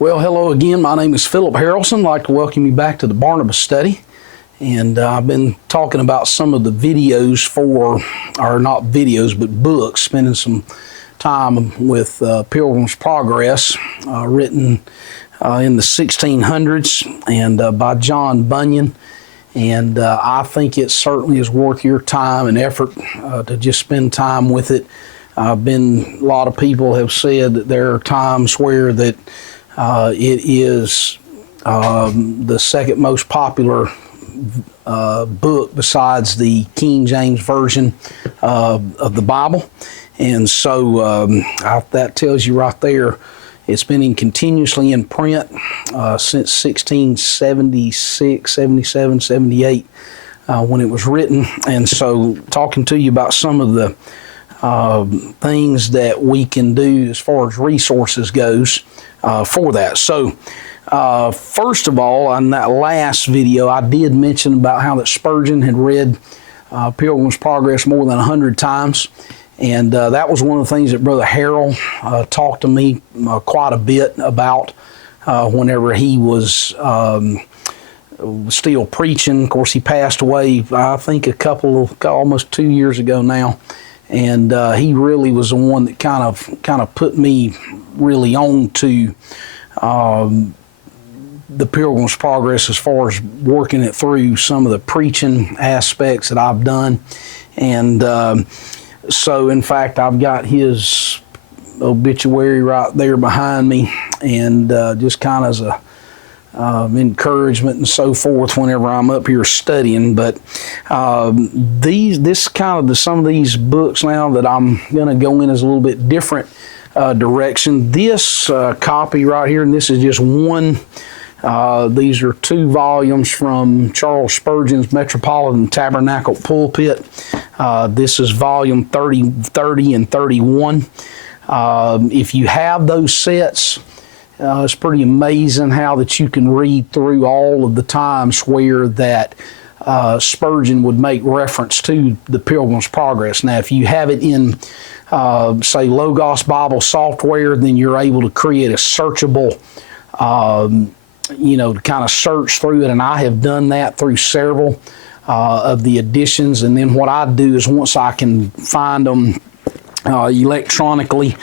Well, hello again. My name is Philip Harrelson. I'd like to welcome you back to the Barnabas Study. And I've been talking about some of the videos or not videos, but books, spending some time with Pilgrim's Progress, written in the 1600s and by John Bunyan. And I think it certainly is worth your time and effort to just spend time with it. A lot of people have said that there are times where that it is the second most popular book besides the King James Version of the Bible. And so that tells you right there, it's been continuously in print since 1676, 77, 78 when it was written. And so talking to you about some of the things that we can do as far as resources goes for that. So first of all, on that last video, I did mention about how that Spurgeon had read Pilgrim's Progress more than 100 times. And that was one of the things that Brother Harrell talked to me quite a bit about whenever he was still preaching. Of course, he passed away, I think, almost 2 years ago now. And he really was the one that kind of put me really on to the Pilgrim's Progress as far as working it through some of the preaching aspects that I've done. And so, in fact, I've got his obituary right there behind me, and just kind of as a encouragement and so forth whenever I'm up here studying. But some of these books now that I'm going to go in is a little bit different direction. This copy right here, and this is just one. These are 2 volumes from Charles Spurgeon's Metropolitan Tabernacle Pulpit. This is volume 30 and 31. If you have those sets, it's pretty amazing how that you can read through all of the times where that Spurgeon would make reference to the Pilgrim's Progress. Now, if you have it in, say, Logos Bible software, then you're able to create a searchable to kind of search through it, and I have done that through several of the editions. And then what I do is once I can find them electronically,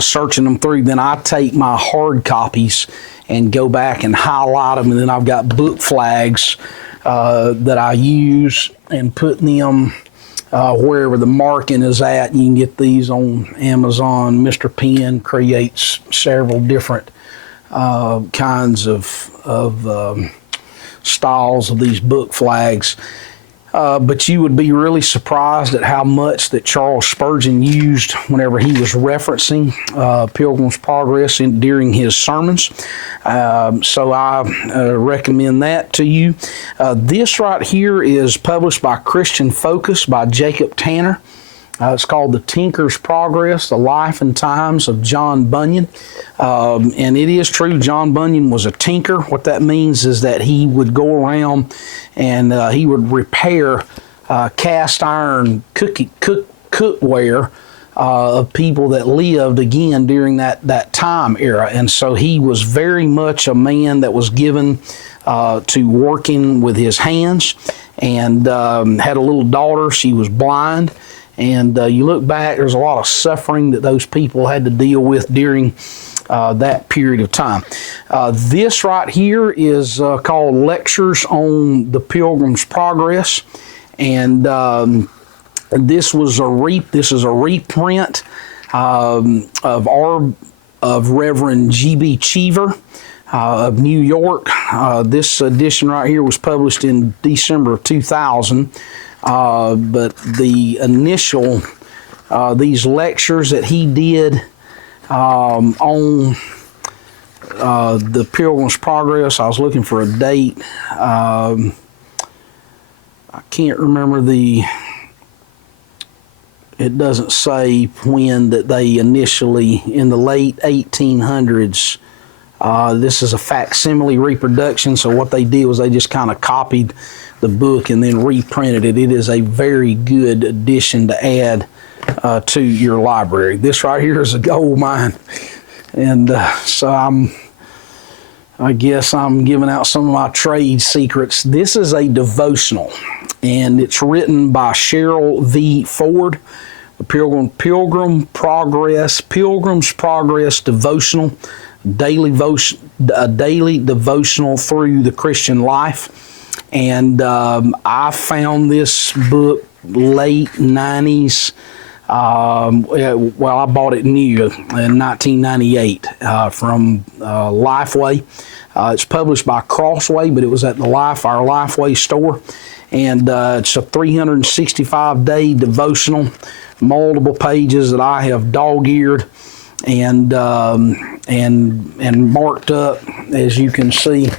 searching them through, then I take my hard copies and go back and highlight them, and then I've got book flags that I use and put them wherever the marking is at. You can get these on Amazon. Mr. Penn creates several different kinds of styles of these book flags. But you would be really surprised at how much that Charles Spurgeon used whenever he was referencing Pilgrim's Progress during his sermons. So I recommend that to you. This right here is published by Christian Focus by Jacob Tanner. It's called The Tinker's Progress, The Life and Times of John Bunyan. And it is true, John Bunyan was a tinker. What that means is that he would go around and he would repair cast iron cookware of people that lived, again, during that time era. And so he was very much a man that was given to working with his hands, and had a little daughter. She was blind. And you look back, there's a lot of suffering that those people had to deal with during that period of time. This right here is called Lectures on the Pilgrim's Progress, and this is a reprint of Reverend G.B. Cheever of New York. This edition right here was published in December of 2000. But the initial, these lectures that he did on the Pilgrim's Progress, I was looking for a date. I can't remember it doesn't say when that they initially, in the late 1800s, this is a facsimile reproduction, so what they did was they just kind of copied the book and then reprinted it. It is a very good addition to add to your library. This right here is a gold mine, and so I'm I guess I'm giving out some of my trade secrets. This is a devotional, and it's written by Cheryl V. Ford, the Pilgrim's Progress devotional, a daily devotional through the Christian life. And I found this book late 90s. Well, I bought it new in 1998 from Lifeway. It's published by Crossway, but it was at our Lifeway store. And it's a 365-day devotional, multiple pages that I have dog-eared and marked up, as you can see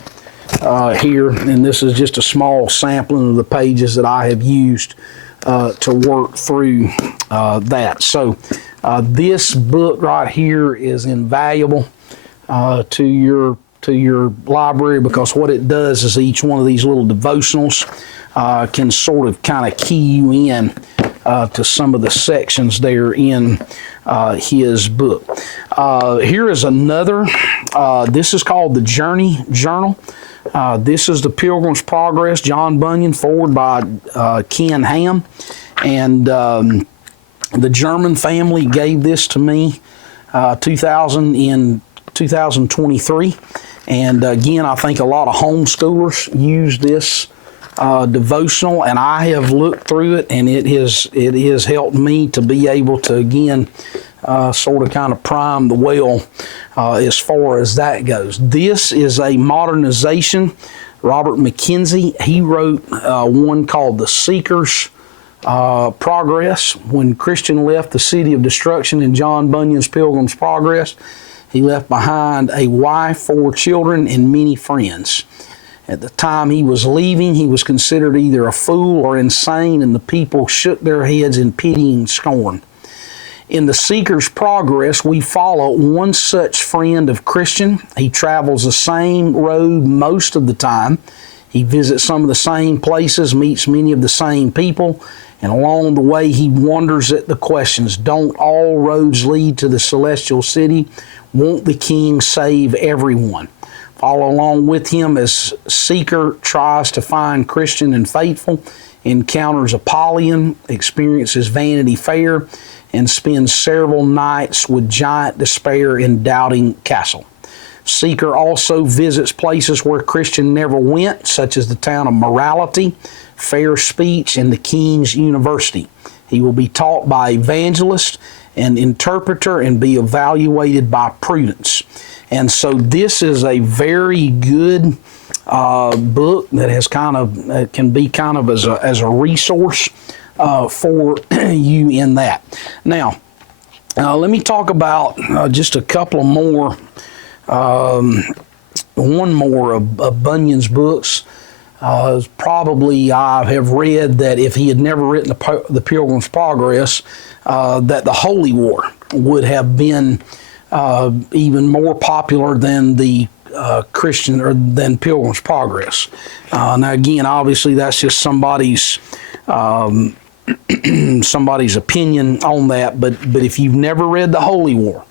here. And this is just a small sampling of the pages that I have used to work through that. So this book right here is invaluable to your library, because what it does is each one of these little devotionals can sort of kind of key you in to some of the sections there in his book. Here is another. This is called the Journey Journal. This is the Pilgrim's Progress, John Bunyan, forward by Ken Ham. And the German family gave this to me in 2023. And again, I think a lot of homeschoolers use this devotional, and I have looked through it, and it has helped me to be able to, again, sort of kind of prime the well as far as that goes. This is a modernization. Robert McKenzie, he wrote one called The Seeker's Progress. When Christian left the city of destruction in John Bunyan's Pilgrim's Progress, he left behind a wife, 4 children, and many friends. At the time he was leaving, he was considered either a fool or insane, and the people shook their heads in pitying scorn. In The Seeker's Progress, we follow one such friend of Christian. He travels the same road most of the time. He visits some of the same places, meets many of the same people, and along the way he wonders at the questions: don't all roads lead to the celestial city? Won't the King save everyone? Follow along with him as Seeker tries to find Christian and faithful, encounters Apollyon, experiences Vanity Fair, and spends several nights with giant despair in Doubting Castle. Seeker also visits places where Christian never went, such as the town of Morality, Fair Speech, and the King's University. He will be taught by evangelist and interpreter and be evaluated by Prudence. And so this is a very good book that has can be kind of as a resource for you in that. Now, let me talk about just a couple of more, one more of Bunyan's books. Probably I have read that if he had never written the Pilgrim's Progress, that the Holy War would have been even more popular than the Christian or than Pilgrim's Progress. Now again, obviously that's just somebody's opinion on that, but if you've never read the Holy War,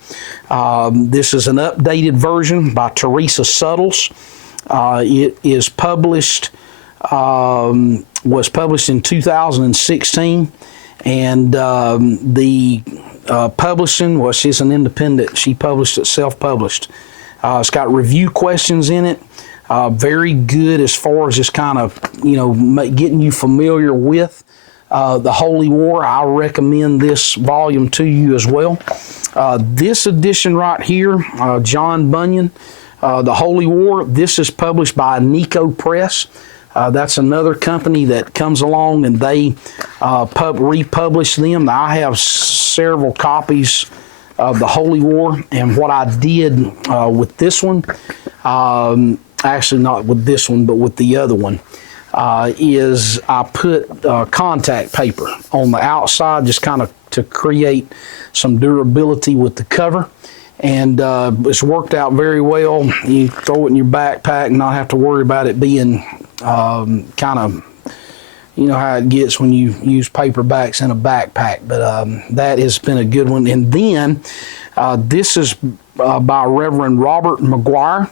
this is an updated version by Teresa Suttles. It is was published in 2016, and the publishing, well, she's an independent. She published it self-published. It's got review questions in it. Very good as far as just kind of, getting you familiar with the Holy War. I recommend this volume to you as well. This edition right here, John Bunyan, The Holy War, this is published by Nico Press. That's another company that comes along and they republish them. Now, I have several copies of the Holy War, and what I did with this one, actually not with this one, but with the other one, is I put contact paper on the outside, just kind of to create some durability with the cover. And it's worked out very well. You throw it in your backpack and not have to worry about it being kind of, you know how it gets when you use paperbacks in a backpack. But that has been a good one. And then this is by Reverend Robert McGuire.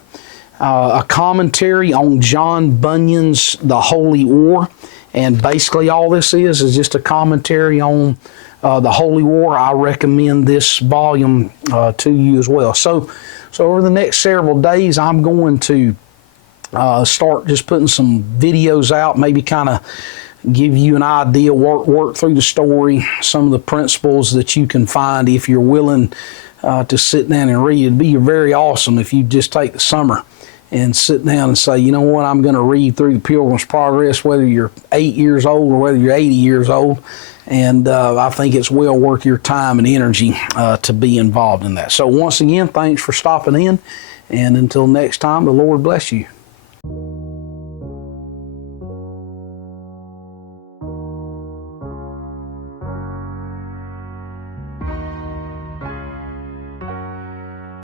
a commentary on John Bunyan's The Holy War. And basically all this is just a commentary on the Holy War. I recommend this volume to you as well. So over the next several days, I'm going to start just putting some videos out, maybe kind of give you an idea, work through the story, some of the principles that you can find if you're willing to sit down and read. It'd be very awesome if you just take the summer and sit down and say, you know what, I'm going to read through the Pilgrim's Progress, whether you're 8 years old or whether you're 80 years old. And I think it's well worth your time and energy to be involved in that. So once again, thanks for stopping in. And until next time, the Lord bless you.